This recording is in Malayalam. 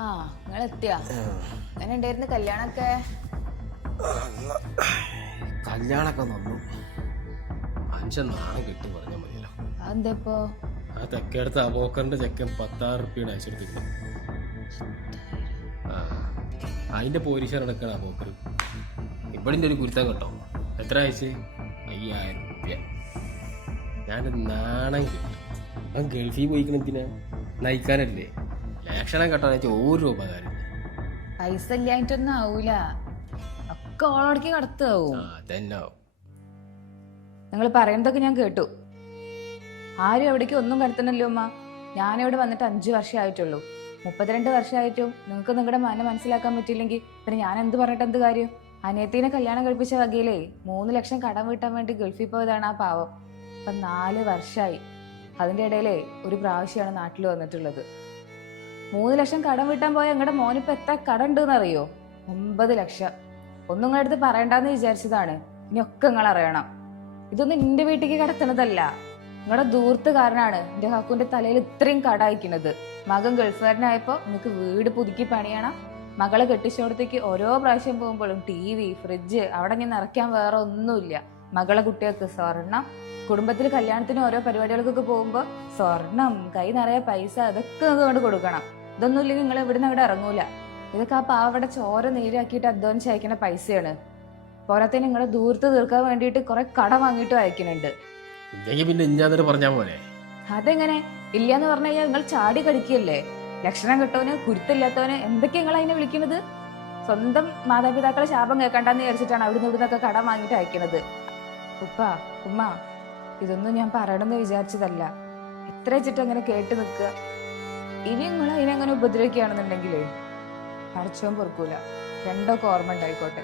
ആ നിങ്ങൾ എത്തിയാ എങ്ങനെ ഉണ്ടായിരുന്നു കല്യാണൊക്കെ കല്യാണൊക്കെ വന്നു. മനുഷ്യൻ നാളെ കിട്ടി പറഞ്ഞാൽ മതിയല്ലോ. അതെന്താ ഇപ്പോ ആ തെക്കേടുത്ത് ആ ചെക്കൻ പത്താറ് റുപ്യാണ് അയച്ചെടുത്തിരുന്നു ആ അതിന്റെ പോലീസ് നടക്കണ ആ പോക്കർ ഇപ്പഴിന്റെ ഒരു കുരുത്തം കേട്ടോ. എത്ര അയച്ച്? അയ്യായിരം റുപ്യ ഞാൻ നാണം കിട്ടും. അവൻ ഗൾഫിൽ പോയിക്കണെന്തിനാ നയിക്കാനല്ലേ? ലക്ഷണം കെട്ടാന്ന് ഒരു ഉപകാരം പൈസ ഇല്ലായിട്ടൊന്നും ആവൂല. ഒക്കെ ഓളടക്കി കടത്താവും. അതെന്നോ തന്നെ നിങ്ങൾ പറയുന്നതൊക്കെ ഞാൻ കേട്ടു. ആരും എവിടേക്ക് ഒന്നും കടത്തണല്ലോ അമ്മ ഞാനിവിടെ വന്നിട്ട് അഞ്ചു വർഷമായിട്ടുള്ളൂ മുപ്പത്തിരണ്ട് വർഷമായിട്ടും നിങ്ങൾക്ക് നിങ്ങളുടെ മന മനസ്സിലാക്കാൻ പറ്റിയില്ലെങ്കിൽ പിന്നെ ഞാൻ എന്ത് പറഞ്ഞിട്ട് എന്ത് കാര്യം? അനിയത്തിനെ കല്യാണം കഴിപ്പിച്ച വകയിലേ മൂന്ന് ലക്ഷം കടം വീട്ടാൻ വേണ്ടി ഗൾഫിൽ പോയതാണ് ആ പാവം. ഇപ്പൊ നാല് വർഷമായി അതിന്റെ ഇടയിലേ ഒരു പ്രാവശ്യമാണ് നാട്ടിൽ വന്നിട്ടുള്ളത്. മൂന്ന് ലക്ഷം കടം വീട്ടാൻ പോയ നിങ്ങളുടെ മോനിപ്പോ എത്ര കടം ഉണ്ടെന്ന് അറിയോ ഒമ്പത് ലക്ഷം. ഒന്നും നിങ്ങളുടെ അടുത്ത് പറയണ്ടെന്ന് വിചാരിച്ചതാണ്. ഇനിയൊക്കെ നിങ്ങൾ അറിയണം. ഇതൊന്നും എന്റെ വീട്ടിലേക്ക് കടത്തണതല്ല. നിങ്ങളുടെ ദൂർത്ത് കാരനാണ് എന്റെ കാക്കുവിന്റെ തലയിൽ ഇത്രയും കടായിക്കുന്നത് മകൻ ഗൾഫുകാരനായപ്പോ നിങ്ങൾക്ക് വീട് പുതുക്കി പണിയണം. മകളെ കെട്ടിച്ചോടത്തേക്ക് ഓരോ പ്രാവശ്യം പോകുമ്പോഴും ടി വി ഫ്രിഡ്ജ് അവിടെ ഞാൻ നിറയ്ക്കാൻ വേറെ ഒന്നുമില്ല. മകളെ കുട്ടികൾക്ക് സ്വർണം കുടുംബത്തിൽ കല്യാണത്തിന് ഓരോ പരിപാടികൾക്കൊക്കെ പോകുമ്പോൾ സ്വർണം കൈ നിറയെ പൈസ അതൊക്കെ അതുകൊണ്ട് കൊടുക്കണം. ഇതൊന്നും ഇല്ലെങ്കിൽ നിങ്ങൾ ഇവിടുന്ന് ഇവിടെ ഇറങ്ങൂല. ഇതൊക്കെ ആ പാവടെ ചോര നീരാക്കിയിട്ട് അധ്വാനിച്ച് അയക്കണ പൈസയാണ്. പോരാത്തതിന് നിങ്ങളെ ദൂരത്ത് തീർക്കാൻ വേണ്ടിയിട്ട് കുറെ കട വാങ്ങിയിട്ട് അയക്കുന്നുണ്ട്. പിന്നെ അതെങ്ങനെ? ഇല്ലാന്ന് പറഞ്ഞു കഴിഞ്ഞാൽ നിങ്ങൾ ചാടി കടിക്കല്ലേ ലക്ഷണം കിട്ടവന് കുരുത്തില്ലാത്തവന് എന്തൊക്കെ നിങ്ങൾ അതിനെ വിളിക്കുന്നത്? സ്വന്തം മാതാപിതാക്കളെ ശാപം കേൾക്കണ്ടെന്ന് വിചാരിച്ചിട്ടാണ് അവിടുന്ന് ഇവിടുന്നൊക്കെ കട വാങ്ങിയിട്ട് അയക്കുന്നത് ഉപ്പ ഉമ്മ ഇതൊന്നും ഞാൻ പറയണമെന്ന് വിചാരിച്ചതല്ല. ഇത്ര വെച്ചിട്ട് അങ്ങനെ കേട്ട് നിൽക്കുക. ഇനി നിങ്ങൾ അതിനെങ്ങനെ ഉപദ്രവിക്കുകയാണെന്നുണ്ടെങ്കിലേ പഠിച്ചോൻ പൊറുക്കൂല. രണ്ടൊക്കെ ഓർമ്മ ഉണ്ടായിക്കോട്ടെ.